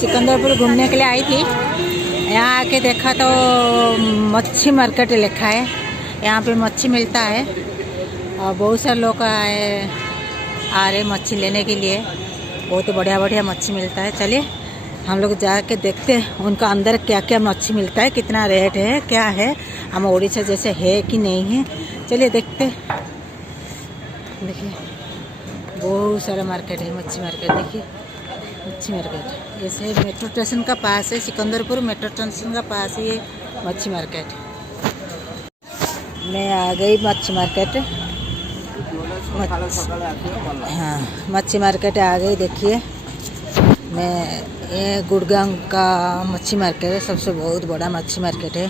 सिकंदरपुर घूमने के लिए आई थी। यहाँ आके देखा तो मच्छी मार्केट लिखा है। यहाँ पे मच्छी मिलता है और बहुत सारे लोग आ रहे मच्छी लेने के लिए। बहुत बढ़िया बढ़िया मच्छी मिलता है। चलिए हम लोग जाके देखते हैं उनका अंदर क्या क्या मच्छी मिलता है, कितना रेट है, क्या है, हम उड़ीसा जैसे है कि नहीं है। चलिए देखते। देखिए बहुत सारा मार्केट है, मच्छी मार्केट। देखिए मच्छी मार्केट जैसे मेट्रो स्टेशन का पास है, सिकंदरपुर मेट्रो स्टेशन का पास है ये मच्छी मार्केट। मैं आ गई मच्छी मार्केट। हाँ मच्छी मार्केट आ गई। देखिए मैं ये गुड़गांव का मच्छी मार्केट है, सबसे बहुत बड़ा मच्छी मार्केट है।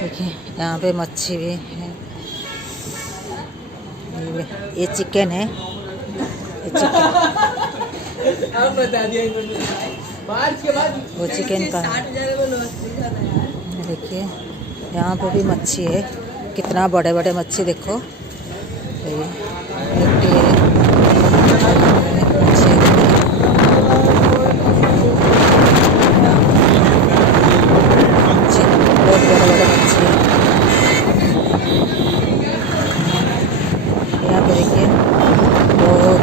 देखिए यहाँ पे मच्छी भी है। ये चिकन है, ये चिकन वो चिकन का। देखिए यहाँ पे भी मच्छी है, कितना बड़े बड़े मच्छी देखो। यहाँ पे देखिए बहुत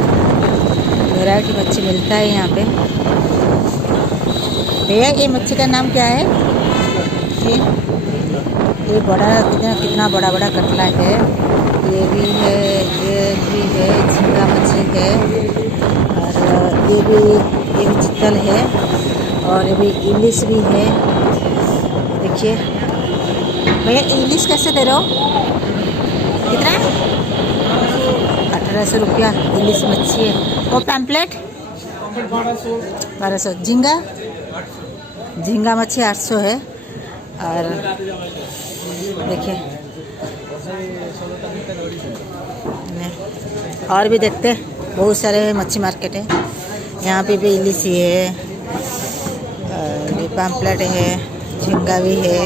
वैरायटी मच्छी मिलता है यहाँ पे। भैया ये मच्छी का नाम क्या है? ये बड़ा कितना बड़ा बड़ा कटला है। ये भी है, ये भी है, झींगा मच्छी है, और ये भी चितल है, और ये भी इलिश भी है। देखिए भैया इलिश कैसे दे रहे हो? कितना? 1800 रुपया इलिश मच्छी है। और पैम्पलेट 1200। झींगा मच्छी 800 है। और देखिए और भी देखते, बहुत सारे मच्छी मार्केट है। यहाँ पे भी इलिश है, ये पैम्पलेट है, झींगा भी है।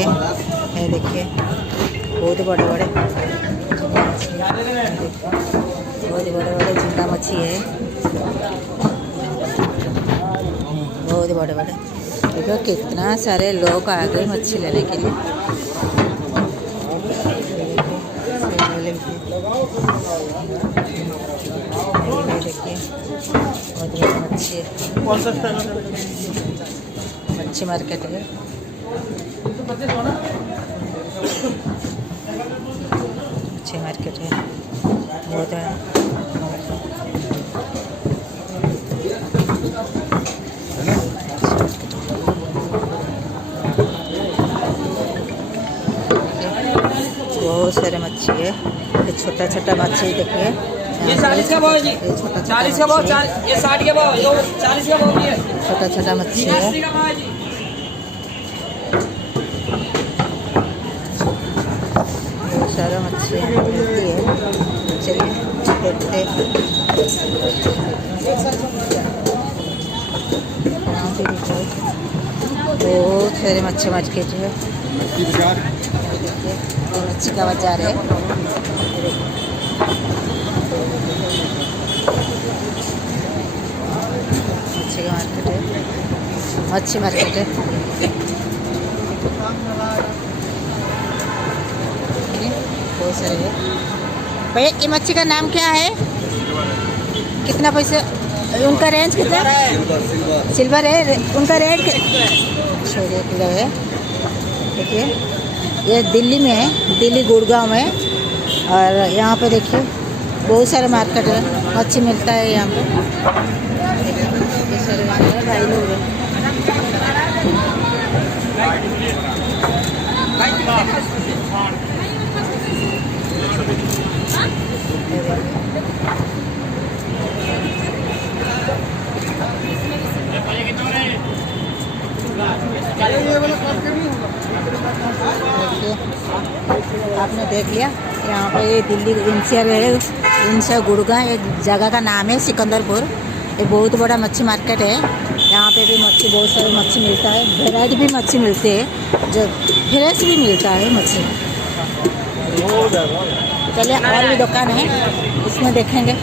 देखिए बहुत बड़े बड़े झींगा मच्छी है, बहुत बड़े बड़े। देखो कितना सारे लोग आ गए मच्छी लेने के लिए। देखिए बहुत बड़ी मच्छी है, मच्छी मार्केट है। मच्छी मार्केट है बहुत है। बहुत सारे मच्छी है। ये छोटा छोटा मच्छी देखिए, ये 40 का भाव है जी, 40 का भाव, ये 60 का भाव, 40 का भाव है। छोटा छोटा मच्छी है। बहुत सारा मच्छी मिलती है। चलिए देखते हैं। यहाँ पे भी बहुत सारे मच्छी मार्केट है। मच्छी का बाजार है। मच्छी का मार्केट है, मच्छी मार्केट है। बहुत सारे है। भैया ये मच्छी का नाम क्या है? कितना पैसे उनका? रेंज कितना? सिल्वर है। उनका रेट 6 किलो है। देखिए ये दिल्ली में है, दिल्ली गुड़गांव में। और यहाँ पे देखिए बहुत सारे मार्केट है, मच्छी मिलता है यहाँ पे। ये सारे भाई लोग हैं। आपने देख लिया यहाँ पे ये दिल्ली एनसीआर है, एनसीआर गुड़गांव एक जगह का नाम है सिकंदरपुर। ये बहुत बड़ा मच्छी मार्केट है। यहाँ पे भी मच्छी, बहुत सारी मच्छी मिलता है, वैरायटी भी मच्छी मिलती है, जो फ्रेश भी मिलता है मच्छी। चलिए और भी दुकान है, इसमें देखेंगे।